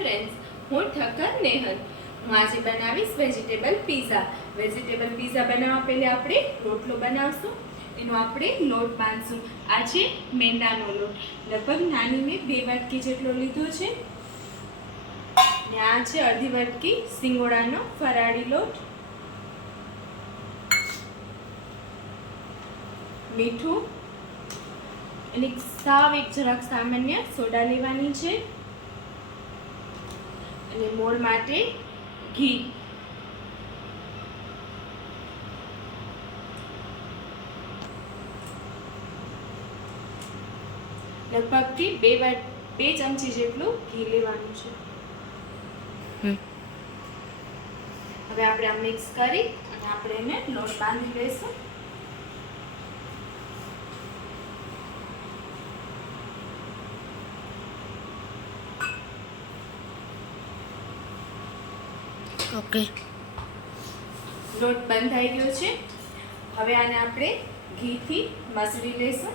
Friends, હું ઠક્કર નેહલ. હું આજે બનાવીશ વેજીટેબલ પીઝા. વેજીટેબલ પીઝા બનાવવા પહેલા આપણે રોટલો બનાવશું. એનો આપણે લોટ બાંધશું. આ છે મેંદાનો લોટ. લગભગ નાની મેં 2 વાટકી જેટલો લીધો છે. ને આ છે અડધી વાટકી સિંગોડાનો ફરાળી લોટ. મીઠું અને સાવ એક જરાક સામાન્ય સોડા લેવાની છે. અને મોળ માટે ઘી. લગભગ 2 ચમચી જેટલું ઘી લેવાનું છે. હવે આપણે આ મિક્સ કરી અને આપણે એને લોટ બાંધી લઈશું. ઓકે, લોટ બંધાઈ ગયો છે. હવે આને આપણે ઘીથી મસળી લઈશું.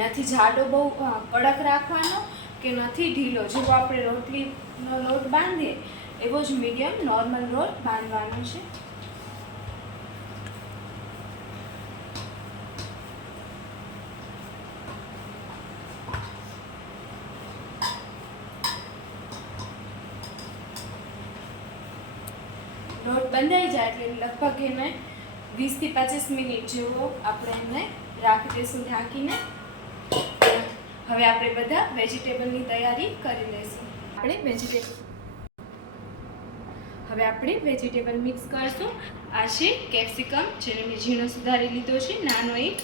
નથી જાડો બહુ કડક રાખવાનો કે નથી ઢીલો. જેવો આપણે રોટલીનો લોટ બાંધીએ એવો જ મીડિયમ નોર્મલ લોટ બાંધવાનો છે. લોટ બંધાઈ જાય એટલે લગભગ એને 20 થી 25 મિનિટ જેવો આપણે એને રાખી દઈશું ઢાંકીને. હવે આપણે બધા વેજીટેબલની તૈયારી કરી લઈશું. હવે આપણે વેજીટેબલ મિક્સ કરશું. આ છે કેપ્સિકમ, જેને મેં ઝીણો સુધારી લીધો છે, નાનો એક.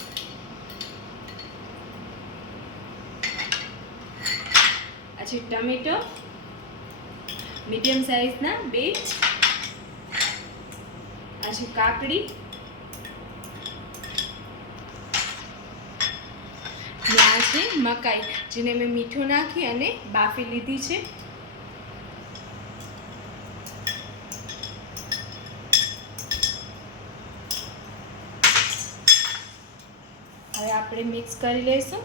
આ છે ટમેટો, મીડિયમ સાઇઝના 2. આ છે કાકડી. આ છે મકાઈ, જેને મેં મીઠું નાખી અને બાફી લીધી છે. હવે આપણે મિક્સ કરી લઈશું.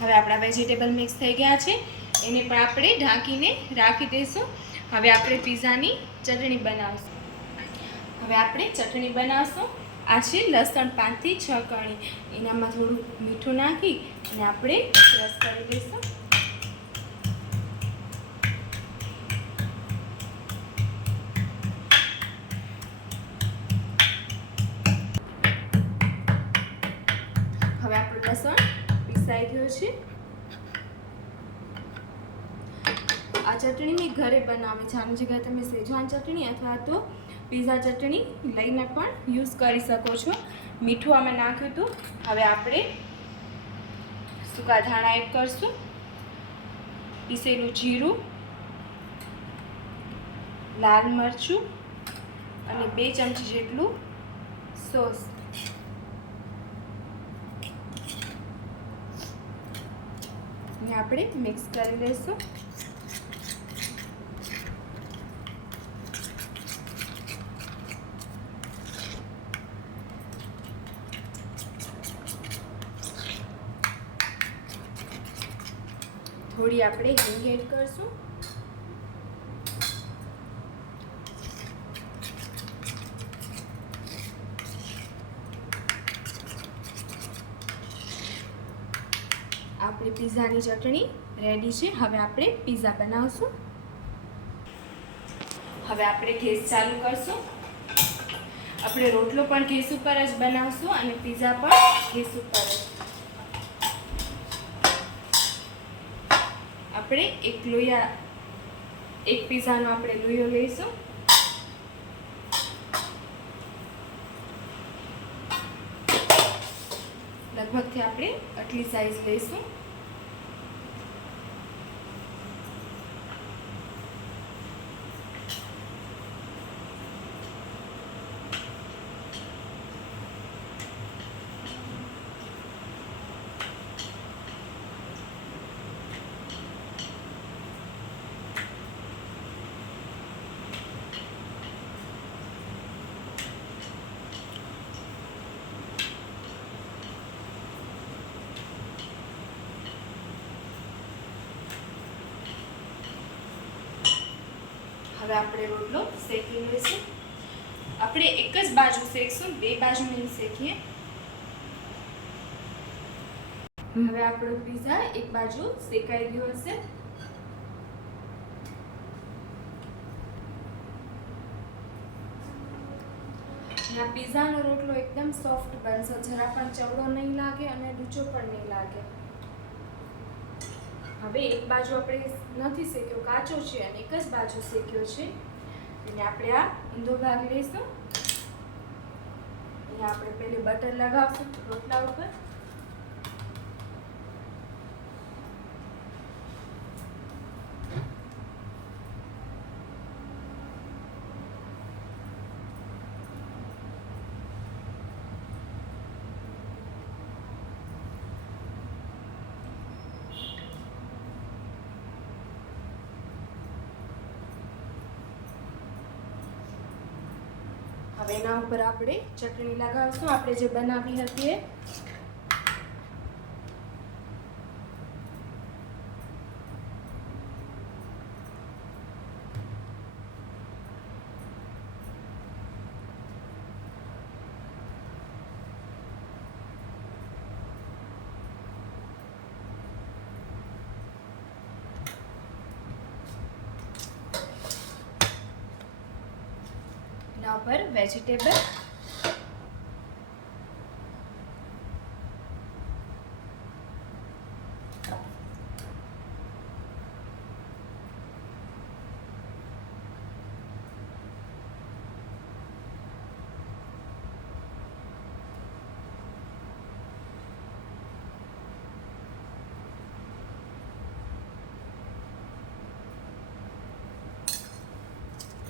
હવે આપણા વેજીટેબલ મિક્સ થઈ ગયા છે. એને પણ આપણે ઢાંકીને રાખી દઈશું. હવે આપણે પીઝાની ચટણી બનાવશું. આ છે લસણ 5 થી 6 કણી. એનામાં થોડું મીઠું નાખી અને આપણે ક્રશ કરી લઈશું. હવે આપણું લસણ પીસાઈ ગયું છે. આ ચટણી મેં ઘરે બનાવી છે. આની જગ્યાએ તમે સેજવાન ચટણી અથવા તો પીઝા ચટણી લઈને પણ યુઝ કરી શકો છો. મીઠું આમાં નાખ્યું હતું. હવે આપણે સૂકા ધાણા એડ કરશું, પીસેલું જીરું, લાલ મરચું અને 2 ચમચી જેટલું સોસ. અને આપણે મિક્સ કરી લઈશું. થોડી આપણે હિંગ એડ કરશું. આપણી પીઝાની ચટણી રેડી છે. હવે આપણે પીઝા બનાવશું. હવે આપણે ગેસ ચાલુ કરશું. આપણે રોટલો પણ ગેસ ઉપર જ બનાવશું અને પીઝા પણ ગેસ ઉપર જ. આપણે એક પીઝાનો આપણે લોયો લઈશું. લગભગથી આપણે આટલી સાઈઝ લઈશું. હવે આપણે રોટલો શેકી લઈશું. આપણે એક જ બાજુ શેકશું, બે બાજુ નહીં શેકીએ. હવે આપણો પીઝા એક બાજુ શેકાઈ ગયો હશે. આ પીઝાનો રોટલો એકદમ સોફ્ટ બનશે, જરા પણ ચવડો નહીં લાગે અને લૂચો પણ નહીં લાગે. હવે એક બાજુ આપણે નથી શેક્યો, કાચો છે, અને એક જ બાજુ શેક્યો છે. એટલે આપણે આ ઊંધો ભાગ લઈશું. અહીંયા આપણે પહેલી બટર લગાવશું રોટલા ઉપર. હવે એના ઉપર આપણે ચટણી લગાવશું, આપણે જે બનાવી હતી એ. એના ઉપર વેજીટેબલ.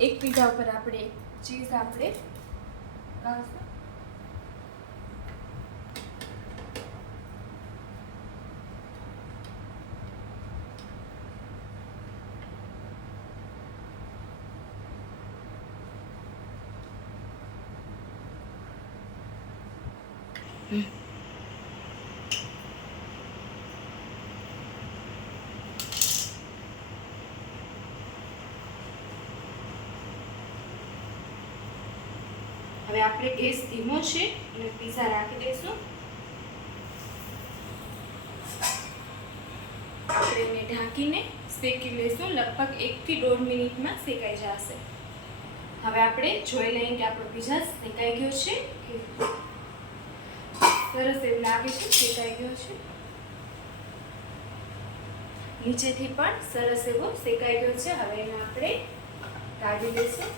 એક પીઝા ઉપર આપણે ચીઝ આપણે નાખશું. હવે આપણે ગેસ ધીમો છે અને પીઝા રાખી દઈશું. આપણે એને ઢાંકીને શેકી લઈશું. લગભગ 1 થી 1.5 મિનિટમાં શેકાઈ જશે. હવે આપણે જોઈ લઈએ કે આપણો પીઝા શેકાઈ ગયો છે. સરસ એવું લાગે છે, શેકાઈ ગયો છે. નીચેથી પણ સરસ એવો શેકાઈ ગયો છે. હવે એને આપણે કાઢી લઈશું.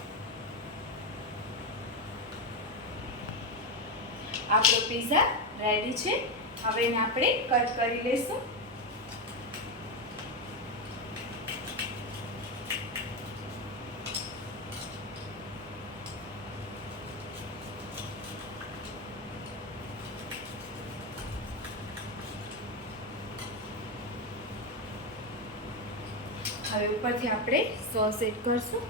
આપણો પીઝા રેડી છે. હવે એને આપણે કટ કરી લઈશું. હવે ઉપરથી આપણે સોસ એડ કરશું.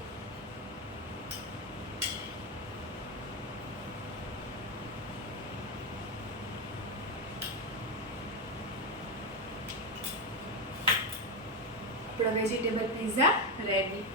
આપણો વેજીટેબલ પીઝા રેડી.